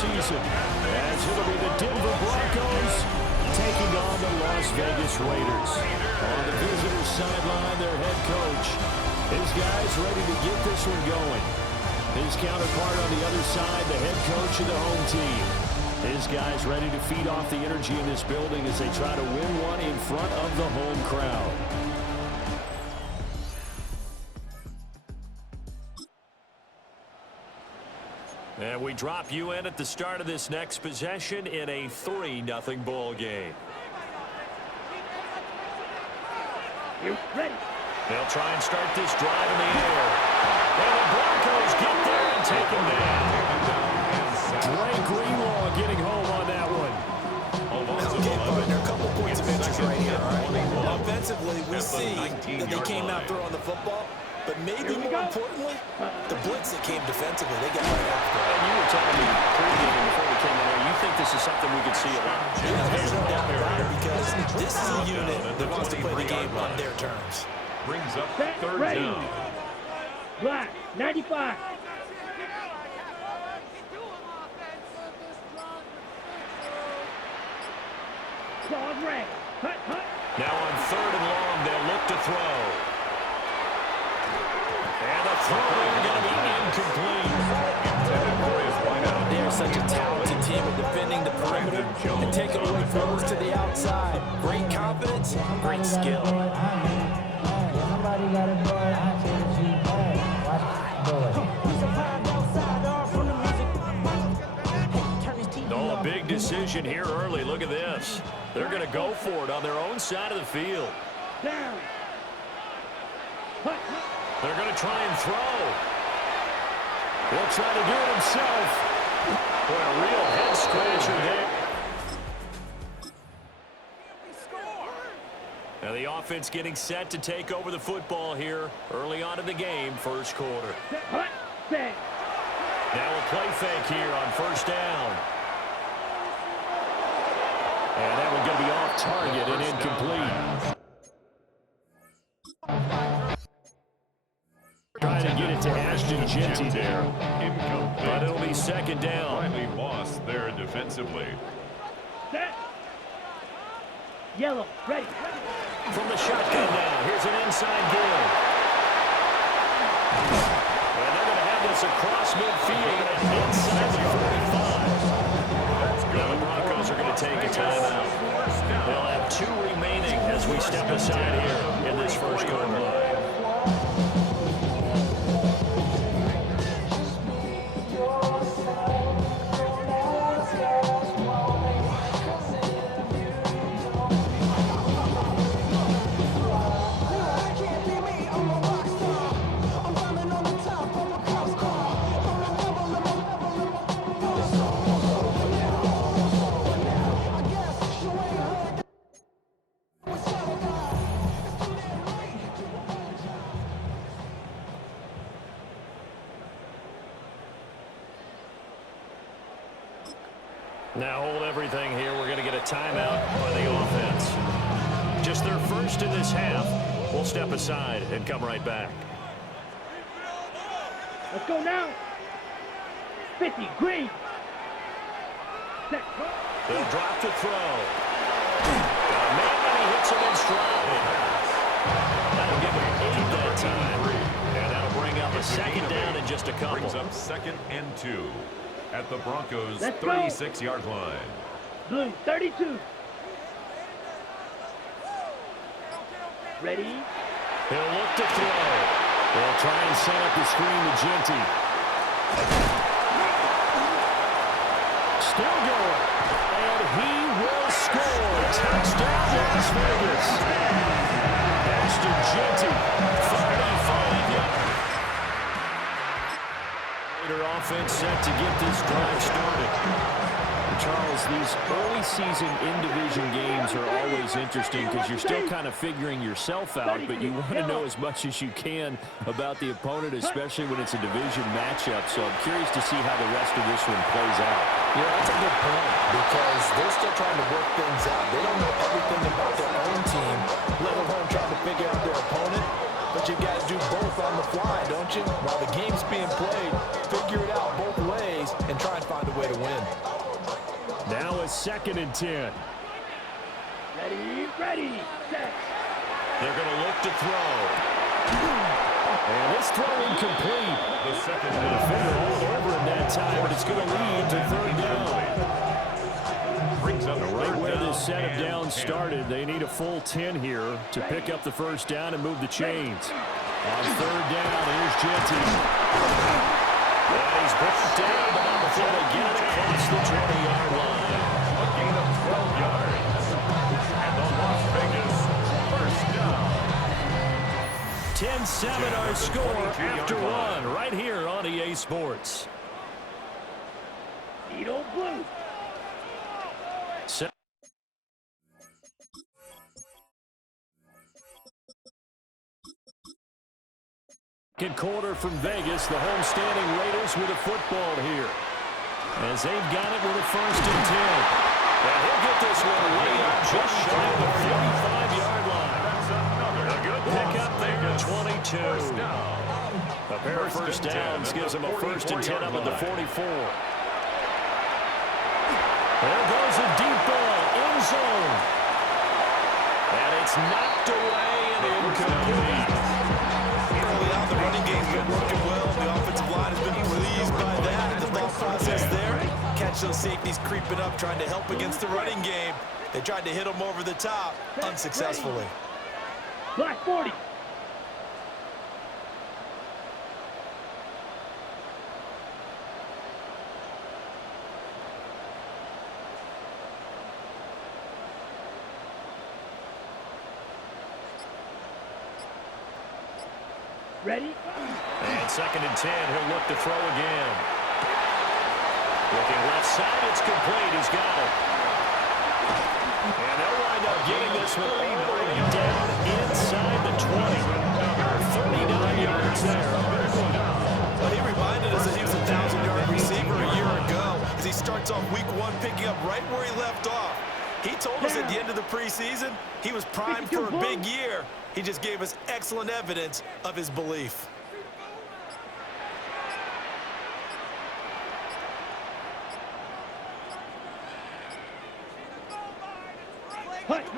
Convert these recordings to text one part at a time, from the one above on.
season, as it'll be the Denver Broncos taking on the Las Vegas Raiders. On the visitor's sideline, their head coach. His guys ready to get this one going. His counterpart on the other side, the head coach of the home team. His guys ready to feed off the energy in this building as they try to win one in front of the home crowd. And we drop you in at the start of this next possession in a 3-0 ball game. You ready? They'll try and start this drive in the air. And the Broncos get there and take him down. Drake Greenlaw getting home on that one. Okay, partner, a couple points of interest right here, all right? Offensively, we see that they came out throwing the football, but maybe more importantly, the blitz that came defensively, they got right after it. And you were telling me pregame before we came in there, you think this is something we could see a lot? Yeah, there's no doubt about it, because this is a unit that wants to play the game on their terms. Brings up third down. Black, 95. Claude Ray. Hut, hut. Now on 3rd and long, they'll look to throw. And the throw going to be incomplete. They are such a talented team at defending the perimeter and taking away throws to the outside. Great confidence, great skill. No, a big decision here early. Look at this. They're going to go for it on their own side of the field. Down. Hut, hut. They're going to try and throw. He'll try to do it himself. Boy, a real head scratcher there. Now the offense getting set to take over the football here early on in the game, first quarter. Hut, set. Now a play fake here on 1st down. And that one's going to be off target and incomplete. Trying to get it to Ashton Jeanty there. Incomplete. But it'll be 2nd down. Riley Moss there defensively. Set. Yellow, ready. From the shotgun now, here's an inside give. And they're going to have this across midfield and inside the 45. Now the Broncos are going to take a timeout. They'll have 2 remaining as we step aside here in this first quarter. Now hold everything here. We're going to get a timeout by the offense. Just their first in this half. We'll step aside and come right back. Let's go now. 50, green. Set. They'll drop to throw. Man, and he hits him in stride. That'll give him 8 that time. And that'll bring up a 2nd down in just a couple. Brings up 2nd and 2 at the Broncos' Let's 36-yard line. Blue, 32. Ready? He'll look to throw. They'll try and set up the screen to Jeanty. Still going. And he will score. Touchdown, Las Vegas. Ashton Jeanty, 35 yards. Raider offense set to get this drive started. Charles, these early season in-division games are always interesting because you're still kind of figuring yourself out, but you want to know as much as you can about the opponent, especially when it's a division matchup. So I'm curious to see how the rest of this one plays out. Yeah, that's a good point because they're still trying to work things out. They don't know everything about their own team, let alone trying to figure out their opponent. But you got to do both on the fly, don't you? While the game's being played, figure it out both ways and try and find a way to win. 2nd and 10. Ready, set. They're going to look to throw. And this throw incomplete. The second The defender all over him that time, but it's going to lead to 3rd down. Brings up Right where down this set of and downs 10. started, they need a full 10 here to pick up the 1st down and move the chains. On 3rd down, here's Jeanty. And he's brought down, but not before they get it across the 20-yard line. A gain of 12 yards. And the Las Vegas 1st down. 10-7 our score after 1 right here on EA Sports. Edo Blue. Second quarter from Vegas, the homestanding Raiders with a football here. As they've got it with a 1st and 10. And he'll get this one way up just shy of the 45-yard line. A good pickup there at 22. A pair of 1st downs gives them a 1st and 10 up at the 44. There goes a deep ball, end zone. And it's knocked away and incomplete. Early on, the running game's been working well. The offensive line has been pleased by that. The thought process there, catch those safeties creeping up, trying to help against the running game. They tried to hit them over the top, unsuccessfully. Black 40. Ready? And 2nd and 10, he'll look to throw again. Looking left side, it's complete. He's got it. And they'll wind up getting this one all the way down inside the 20. 39 yards there. Well, he reminded us that he was a 1,000-yard receiver a year ago as he starts off week 1 picking up right where he left off. He told us at the end of the preseason he was primed for a big year. He just gave us excellent evidence of his belief. Hut. And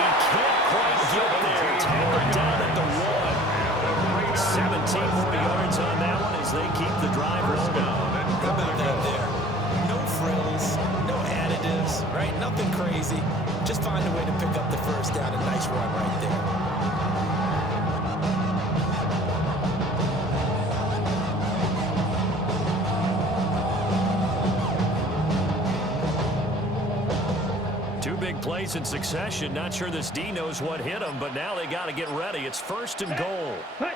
he can't quite get there. Tackled down at the 1. 17 more yards on that one as they keep the drive rolling. How about that there? No frills, no additives, right? Nothing crazy. Just find a way to pick up the 1st down. A nice run right there. Two big plays in succession. Not sure this D knows what hit him, but now they got to get ready. It's 1st and goal. Hut.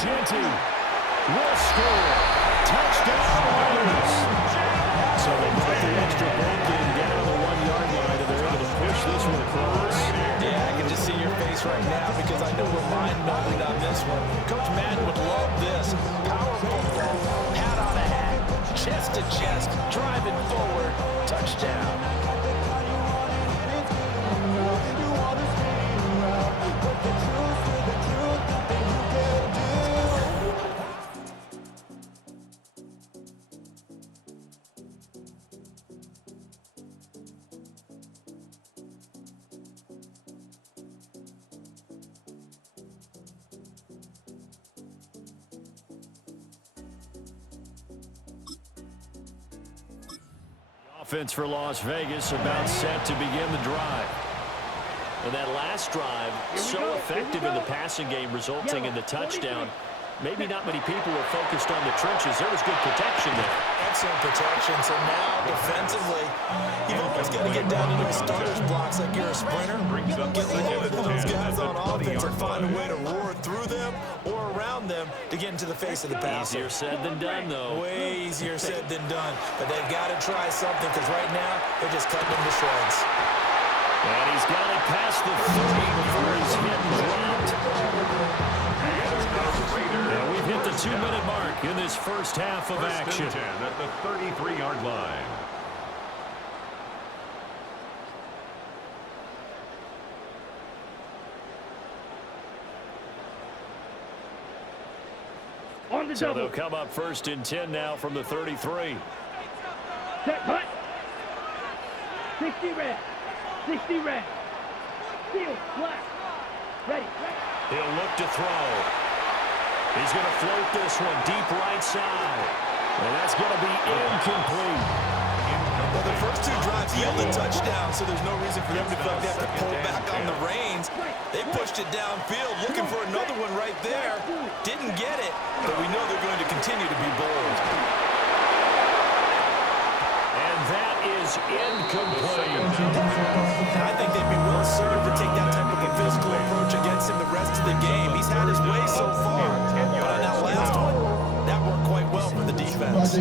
Jeanty will score. Touchdown, Raiders. So they got the extra point in down on the 1-yard line, and they're able to push this one across. Yeah, I can just see your face right now because I know we're mind-numbing on this one. Coach Madden would love this. Power football, hat on a hat, chest to chest, driving forward, touchdown. Offense for Las Vegas about set to begin the drive. And that last drive, so effective in the passing game, resulting in the touchdown. Maybe not many people were focused on the trenches. There was good protection there. Excellent protection. So now, defensively, you've almost got to get down into the starter's blocks like you're a sprinter. Get low to those guys on offense and find a way to roar through them or around them to get into the face of the passer. Easier said than done, though. Way easier said than done. But they've got to try something because right now, they're just cutting them to shreds. And he's got it past the 30 before he's hit and dropped. Now we've hit the 2-minute mark in this first half of action. 1st and 10 at the 33-yard line. On the So double. they'll come up 1st and 10 now from the 33. Set, hut. 60 red. 60 red. Field, black. Ready. He'll look to throw. He's going to float this one deep right side. And that's going to be incomplete. Well, the first 2 drives yielded touchdowns, so there's no reason for them to feel like they have to pull back on the reins. They pushed it downfield, looking for another one right there. Didn't get it, but we know they're going to continue to be bold. And that is incomplete. And I think they'd be well served to take that type of a physical approach against him the rest of the game. He's had his way so far, but on that last one, that worked quite well for the defense.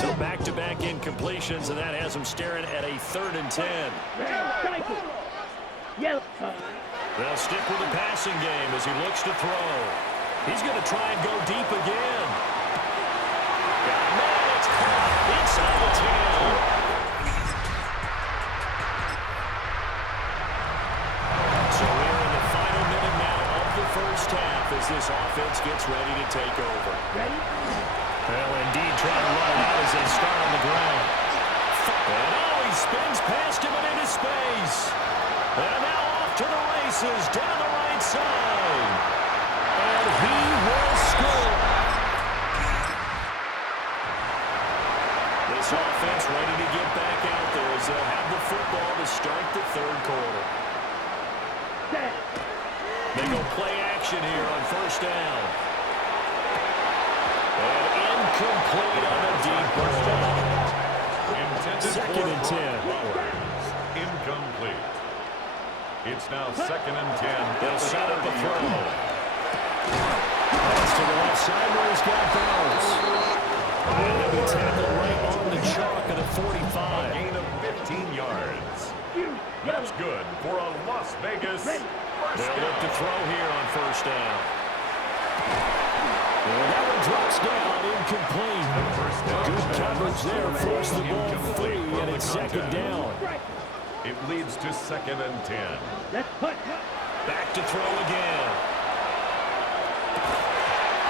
So back-to-back incompletions, and that has him staring at a 3rd and 10. Cycle. Yellow. They'll stick with the passing game as he looks to throw. He's going to try and go deep again. Man, it's caught inside the 10. So we're in the final minute now of the first half as this offense gets ready to take over. Ready? Well, indeed, trying to run it out as they start on the ground. And he spins past him and into space. And now off to the races down the right side. And he will score. This offense ready to get back out there as they'll have the football to start the 3rd quarter. Set. They go play action here on 1st down. And incomplete on a deep ball. 2nd and 10. Incomplete. It's now 2nd and 10. They'll set up a throw. Pass to the left side where he's got Bowers. And they'll be tackled right on the chalk of the 45. Gain of 15 yards. That's good for a Las Vegas first They'll look to down. throw here on 1st down. And that one drops down, incomplete. Good coverage there, forced the ball free, and it's 2nd down. It leads to 2nd and 10. Let's put. Back to throw again.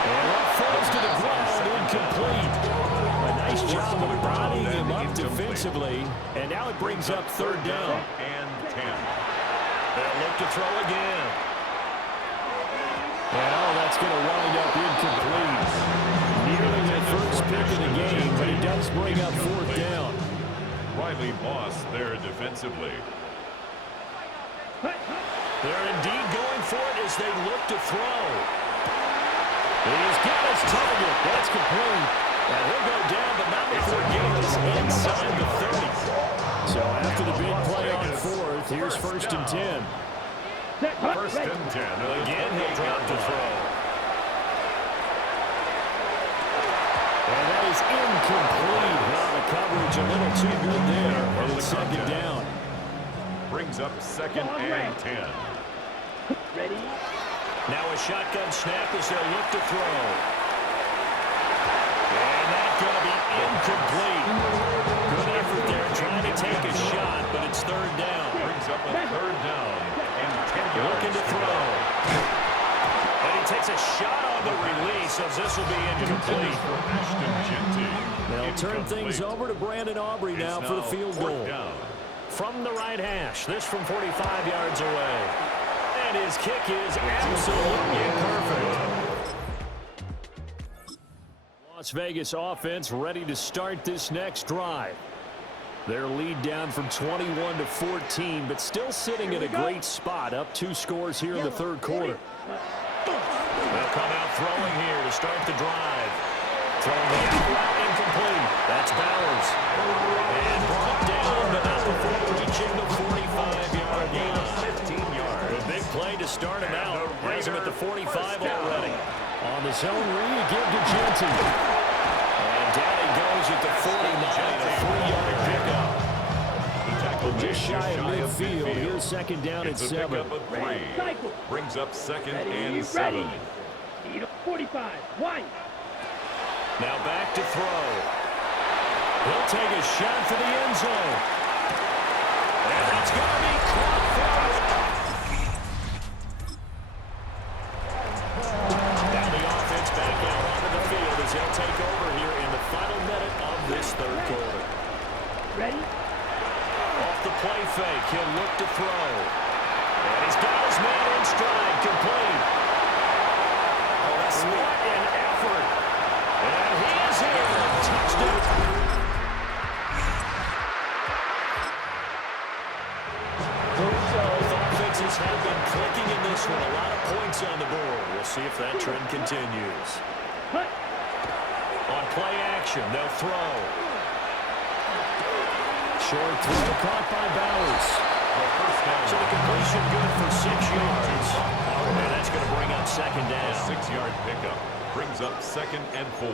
And that falls to the ground, incomplete. A nice job of bodying him up defensively, and now it brings up 3rd down. And 10. They'll look to throw again. Well, that's going to wind up incomplete. Nearly their first pick of the game, but it does bring up 4th down. Riley Moss there defensively. They're indeed going for it as they look to throw. He's got his target. That's complete. And he'll go down, but not before getting this inside the 30. So after the big play on 4th, here's 1st and 10. 1st and 10. Again, he'll drop to throw. And that is incomplete. Now the coverage a little too good there. And it's 2nd down. Brings up 2nd and 10. Ready? Now a shotgun snap as they'll look to throw. And that's going to be incomplete. Good effort there trying to take a shot, but it's 3rd down. Brings up a 3rd down and 10 yards. Looking to throw. And he takes a shot on the release as this will be incomplete. They'll turn things over to Brandon Aubrey now for the field goal. From the right hash, this from 45 yards away. And his kick is absolutely perfect. Las Vegas offense ready to start this next drive. Their lead down from 21 to 14, but still sitting in a great spot, up 2 scores here in the 3rd quarter. They'll come out throwing here to start the drive. Throwing the out route incomplete. That's Bowers. And brought down, but not before reaching the 45-yard line. 15 yards. A big play to start him out. Has him at the 45 already. On the zone read, give to Genty. And down he goes at the 49, a 3-yard pickup. Just shy of midfield. Here's 2nd down at 7. Pickup of 3. Brings up 2nd and 7. 45. White. Now back to throw. He'll take a shot for the end zone. And it's going to be caught for it. fake. He'll look to throw. And he's got his man in stride, complete. Oh, that's sweet. What an effort. And he is here. Touchdown. Both offenses have been clicking in this one. A lot of points on the board. We'll see if that trend continues. On play action, they'll throw. Short throw caught by Bowers. So the completion good for 6 yards. And that's going to bring up second down. A 6-yard pickup brings up 2nd and 4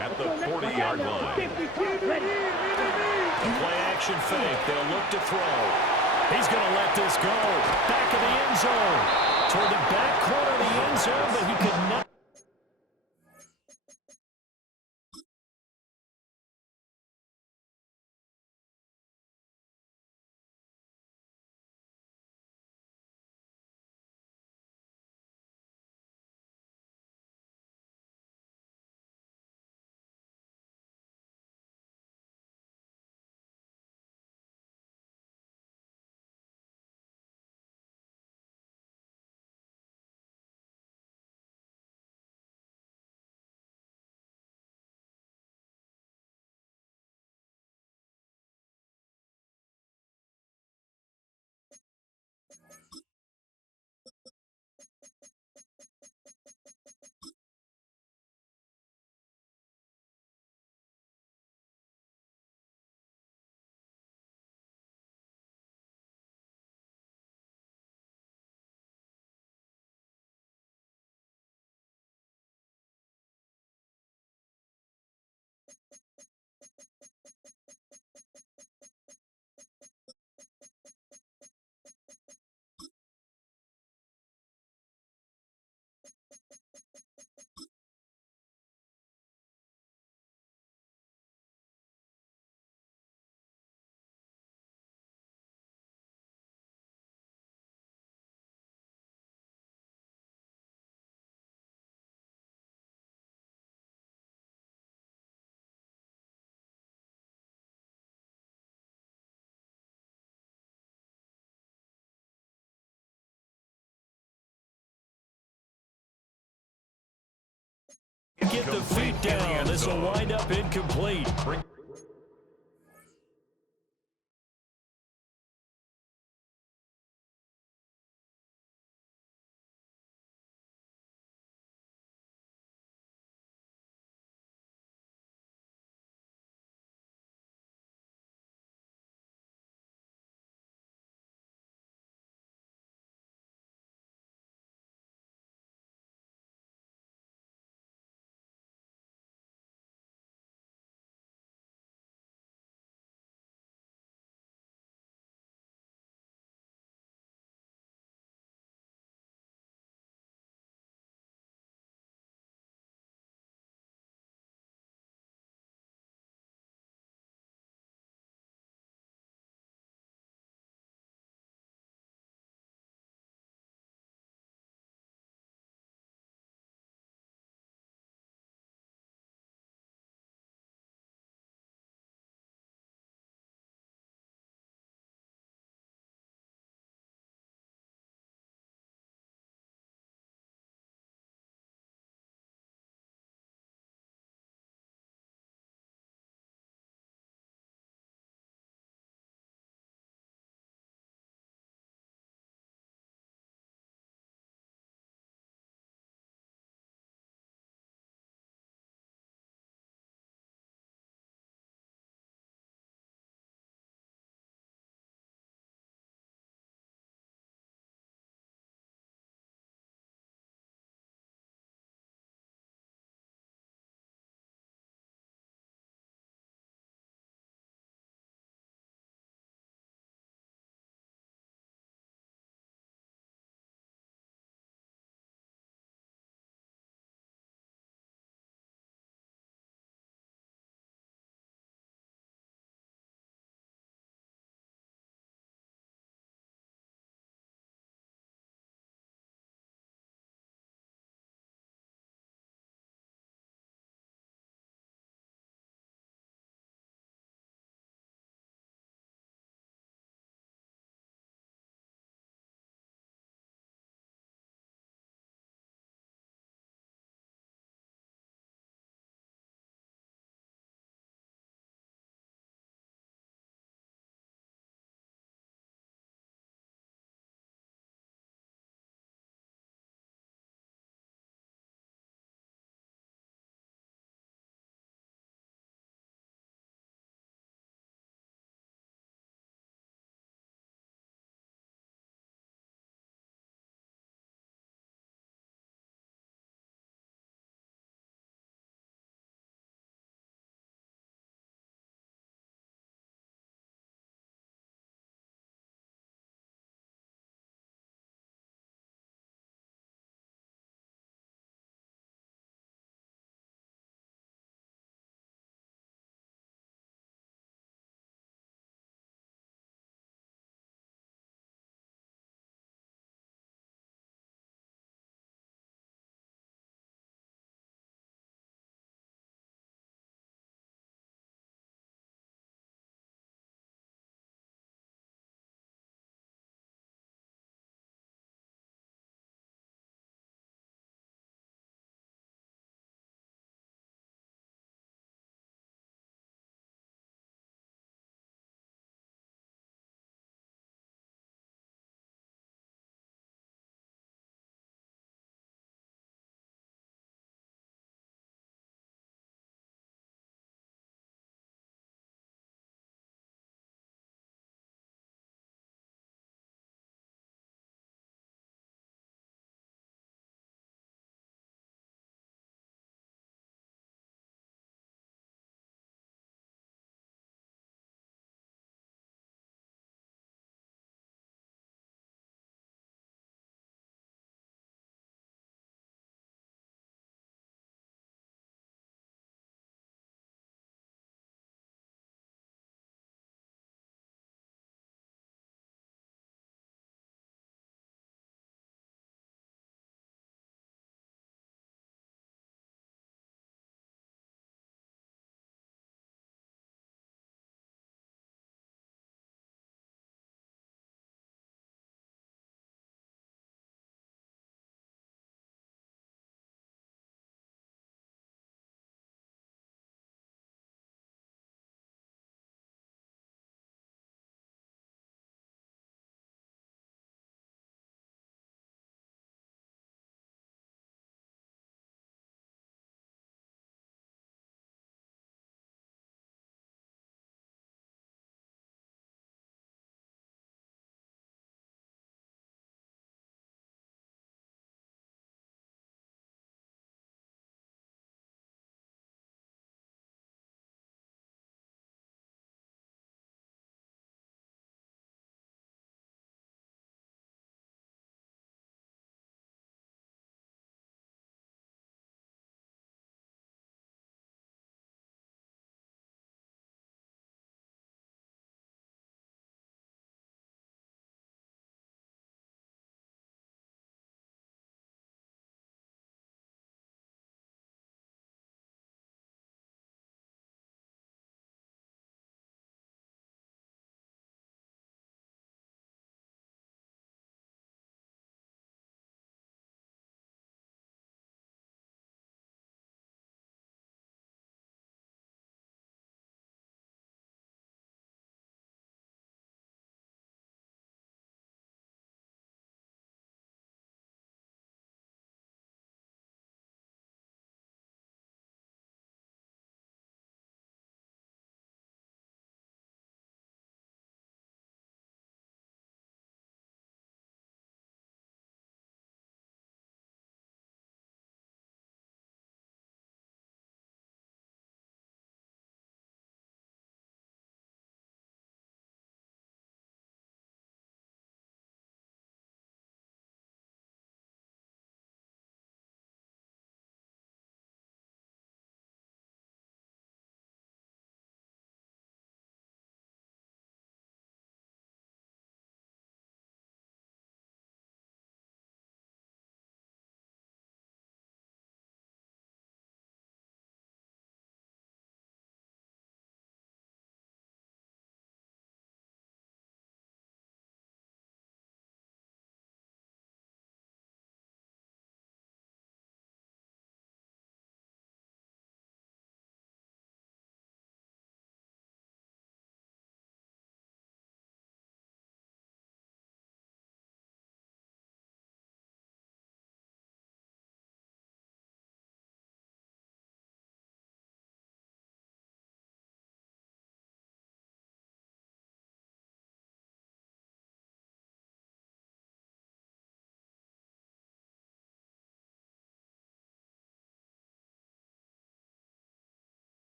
at the 40-yard line. A play action fake. They'll look to throw. He's going to let this go. Back of the end zone. Toward the back corner of the end zone, but he could not. Get the feet down. This will wind up incomplete.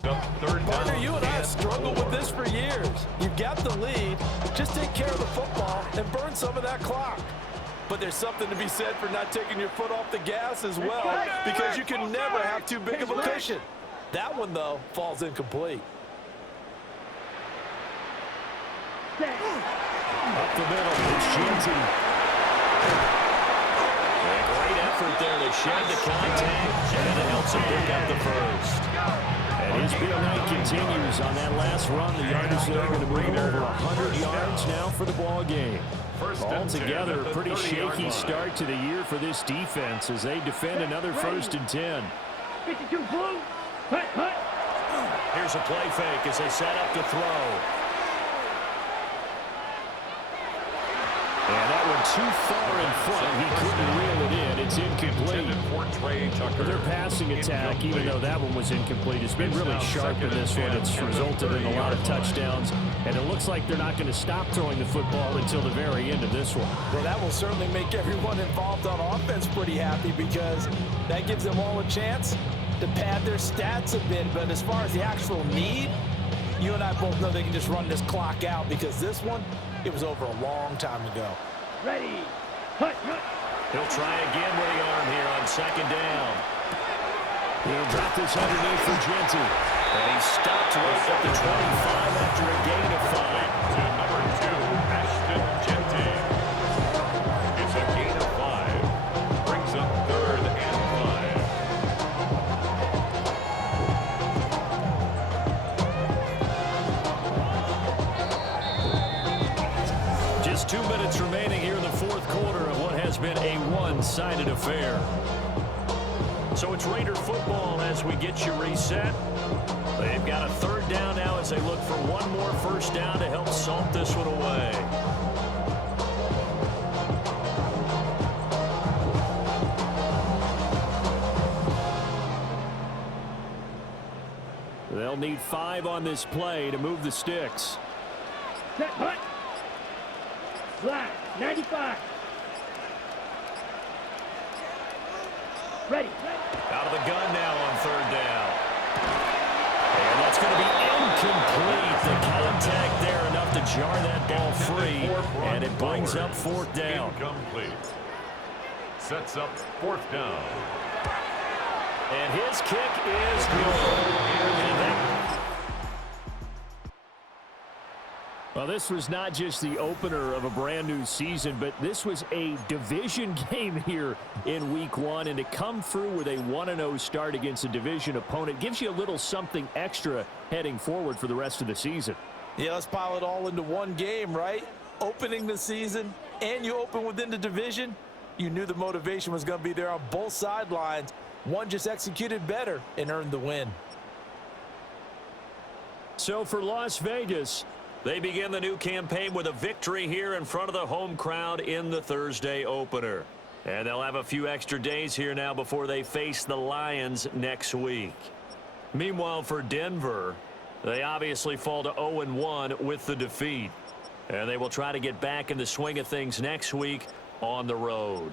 Third Partner, down. you and I have struggled with this for years. You've got the lead. Just take care of the football and burn some of that clock. But there's something to be said for not taking your foot off the gas as well, because you can never have too big of a cushion. That one, though, falls incomplete. Up the middle, it's Jeanty. A great effort there to shed the contact, and it helps him pick up the first. And his big night continues on that last run. The yardage there going to move him over 100 yards now for the ball game. Altogether, a pretty shaky start to the year for this defense as they defend another 1st and 10. 52 blue. Hut, hut. Here's a play fake as they set up to throw. And that one too far in front. He couldn't reel it in. It's incomplete. Their passing attack, even though that one was incomplete, has been really sharp in this one. It's resulted in a lot of touchdowns, and it looks like they're not going to stop throwing the football until the very end of this one. Well, that will certainly make everyone involved on offense pretty happy, because that gives them all a chance to pad their stats a bit. But as far as the actual need, you and I both know they can just run this clock out, because this one, it was over a long time ago. Ready. Hut, hut. He'll try again with the arm here on 2nd down. He'll drop this underneath for Jeanty. And he's stopped right at the 25 after a gain of 5. To number 2, Ashton Jeanty. It's a gain of 5. Brings up 3rd and 5. Just 2 minutes remaining here in the 4th quarter of what has been a one-sided affair. So it's Raider football as we get you reset. They've got a 3rd down now as they look for one more 1st down to help salt this one away. They'll need 5 on this play to move the sticks. Set, hut. Black, 95. Ready. Out of the gun now on 3rd down. And that's going to be incomplete. The contact there enough to jar that ball free. And it brings up 4th down. Incomplete. Sets up 4th down. And his kick is good. Well, this was not just the opener of a brand new season, but this was a division game here in week 1. And to come through with a 1-0 start against a division opponent gives you a little something extra heading forward for the rest of the season. Yeah, let's pile it all into one game, right? Opening the season, and you open within the division. You knew the motivation was going to be there on both sidelines. One just executed better and earned the win. So for Las Vegas, they begin the new campaign with a victory here in front of the home crowd in the Thursday opener. And they'll have a few extra days here now before they face the Lions next week. Meanwhile, for Denver, they obviously fall to 0-1 with the defeat. And they will try to get back in the swing of things next week on the road.